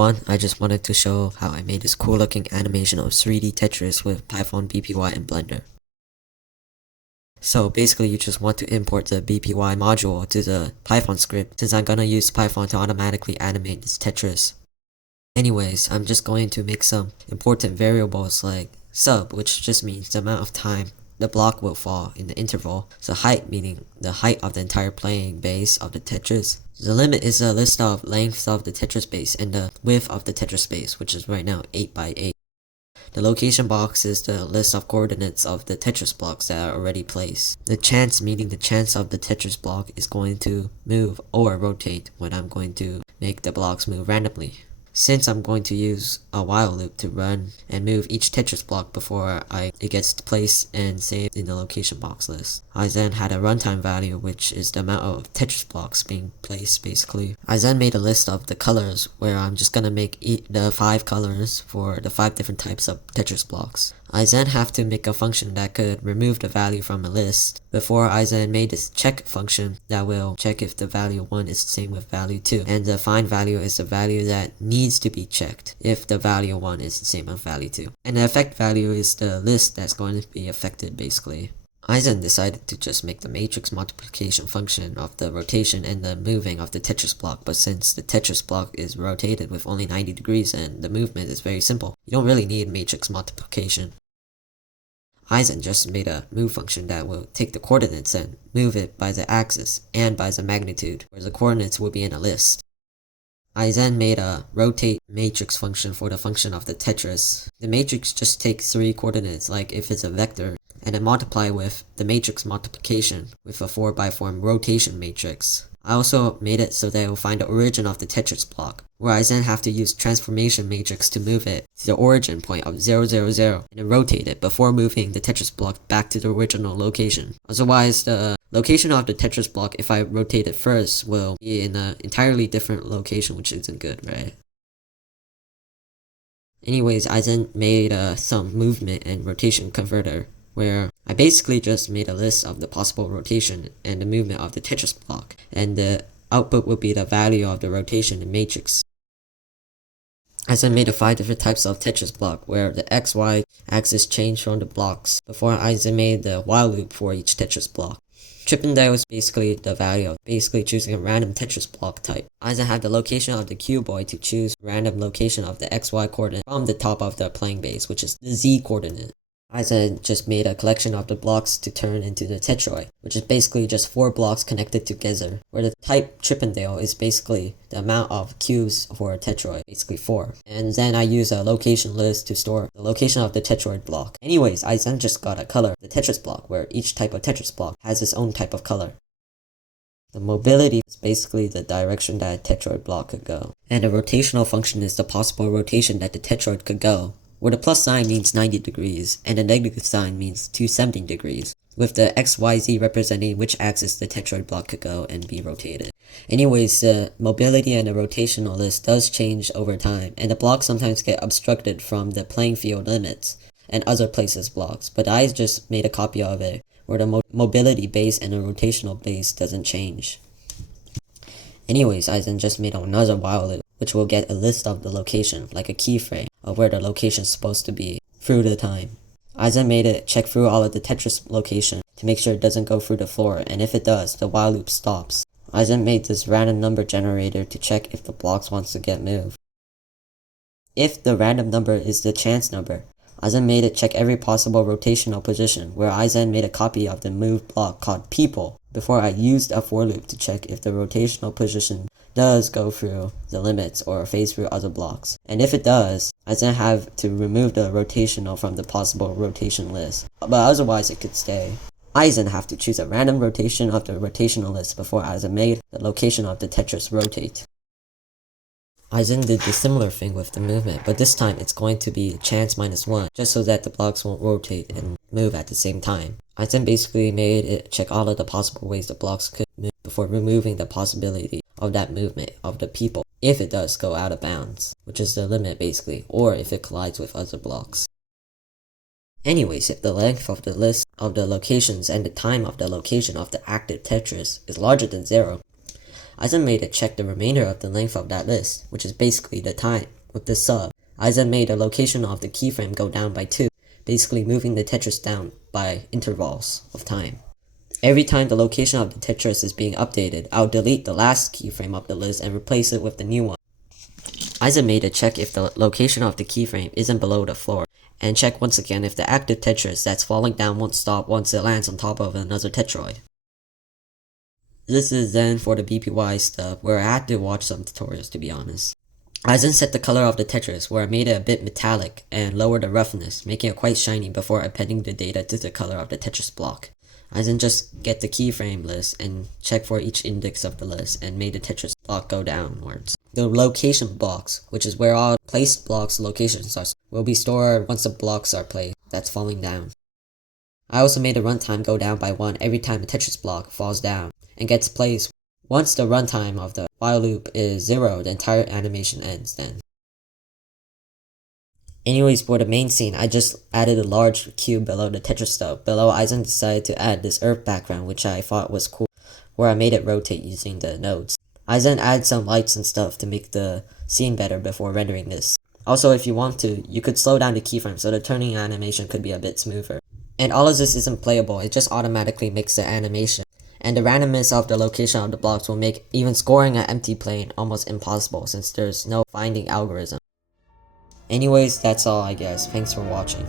everyone, I just wanted to show how I made this cool looking animation of 3D Tetris with Python BPY and Blender. So basically you just want to import the BPY module to the Python script since I'm gonna use Python to automatically animate this Tetris. Anyways, I'm just going to make some important variables like sub, which just means the amount of time the block will fall in the interval. So height, meaning the height of the entire playing base of the Tetris. The limit is a list of lengths of the Tetris base and the width of the Tetris base, which is right now 8 by 8. The location box is the list of coordinates of the Tetris blocks that are already placed. The chance, meaning the chance of the Tetris block is going to move or rotate when I'm going to make the blocks move randomly. Since I'm going to use a while loop to run and move each Tetris block before it gets placed and saved in the location box list. I then had a runtime value, which is the amount of Tetris blocks being placed basically. I then made a list of the colors where I'm just gonna make the 5 colors for the 5 different types of Tetris blocks. I then have to make a function that could remove the value from a list before I then made this check function that will check if the value 1 is the same with value 2. And the find value is the value that needs to be checked if the value 1 is the same with value 2. And the effect value is the list that's going to be affected basically. I then decided to just make the matrix multiplication function of the rotation and the moving of the Tetris block, but since the Tetris block is rotated with only 90 degrees and the movement is very simple, you don't really need matrix multiplication. I then just made a move function that will take the coordinates and move it by the axis and by the magnitude, where the coordinates will be in a list. I then made a rotate matrix function for the function of the Tetris. The matrix just takes 3 coordinates, like if it's a vector, and then multiply with the matrix multiplication with a 4x4 rotation matrix. I also made it so that it will find the origin of the Tetris block, where I then have to use transformation matrix to move it to the origin point of 0, 0, 0, and then rotate it before moving the Tetris block back to the original location. Otherwise, the location of the Tetris block, if I rotate it first, will be in an entirely different location, which isn't good, right? Anyways, I then made some movement and rotation converter, where I basically just made a list of the possible rotation and the movement of the Tetris block, and the output will be the value of the rotation in matrix. I then made 5 different types of Tetris block, where the XY axis changed from the blocks before I then made the while loop for each Tetris block. Chippendale is basically the value of basically choosing a random Tetris block type. I then have the location of the cuboid to choose random location of the XY coordinate from the top of the playing base, which is the Z coordinate. I then just made a collection of the blocks to turn into the tetroid, which is basically just 4 blocks connected together, where the type Chippendale is basically the amount of cubes for a tetroid, basically 4. And then I use a location list to store the location of the tetroid block. Anyways, I then just got a color, the Tetris block, where each type of Tetris block has its own type of color. The mobility is basically the direction that a tetroid block could go. And the rotational function is the possible rotation that the tetroid could go, where the plus sign means 90 degrees and the negative sign means 270 degrees, with the XYZ representing which axis the tetroid block could go and be rotated. Anyways, the mobility and the rotational list does change over time, and the blocks sometimes get obstructed from the playing field limits and other places blocks, but I just made a copy of it where the mobility base and the rotational base doesn't change. Anyways, I then just made another while loop, which will get a list of the location, like a keyframe of where the location is supposed to be through the time. I then made it check through all of the Tetris location to make sure it doesn't go through the floor, and if it does, the while loop stops. I then made this random number generator to check if the blocks wants to get moved. If the random number is the chance number, I then made it check every possible rotational position, where I then made a copy of the moved block called people before I used a for loop to check if the rotational position does go through the limits or phase through other blocks. And if it does, I then have to remove the rotational from the possible rotation list, but otherwise it could stay. I then have to choose a random rotation of the rotational list before I then made the location of the Tetris rotate. I then did the similar thing with the movement, but this time it's going to be chance -1, just so that the blocks won't rotate and move at the same time. I then basically made it check all of the possible ways the blocks could move before removing the possibility of that movement of the people, if it does go out of bounds, which is the limit basically, or if it collides with other blocks. Anyways, if the length of the list of the locations and the time of the location of the active Tetris is larger than 0, Aizen made it check the remainder of the length of that list, which is basically the time, with the sub. Aizen made the location of the keyframe go down by 2, basically moving the Tetris down by intervals of time. Every time the location of the Tetris is being updated, I'll delete the last keyframe of the list and replace it with the new one. Aizen made it check if the location of the keyframe isn't below the floor, and check once again if the active Tetris that's falling down won't stop once it lands on top of another Tetroid. This is then for the BPY stuff, where I had to watch some tutorials to be honest. Aizen set the color of the Tetris, where I made it a bit metallic and lowered the roughness, making it quite shiny before appending the data to the color of the Tetris block. Aizen just get the keyframe list and check for each index of the list and made the Tetris block go downwards. The location blocks, which is where all placed blocks locations are, will be stored once the blocks are placed that's falling down. I also made the runtime go down by 1 every time a Tetris block falls down and gets placed. Once the runtime of the while loop is 0, the entire animation ends then. Anyways, for the main scene, I just added a large cube below the Tetris stub. Below, Aizen decided to add this earth background, which I thought was cool, where I made it rotate using the nodes. Aizen added some lights and stuff to make the scene better before rendering this. Also, if you want to, you could slow down the keyframe so the turning animation could be a bit smoother. And all of this isn't playable, it just automatically makes the animation. And the randomness of the location of the blocks will make even scoring an empty plane almost impossible since there's no finding algorithm. Anyways, that's all I guess. Thanks for watching.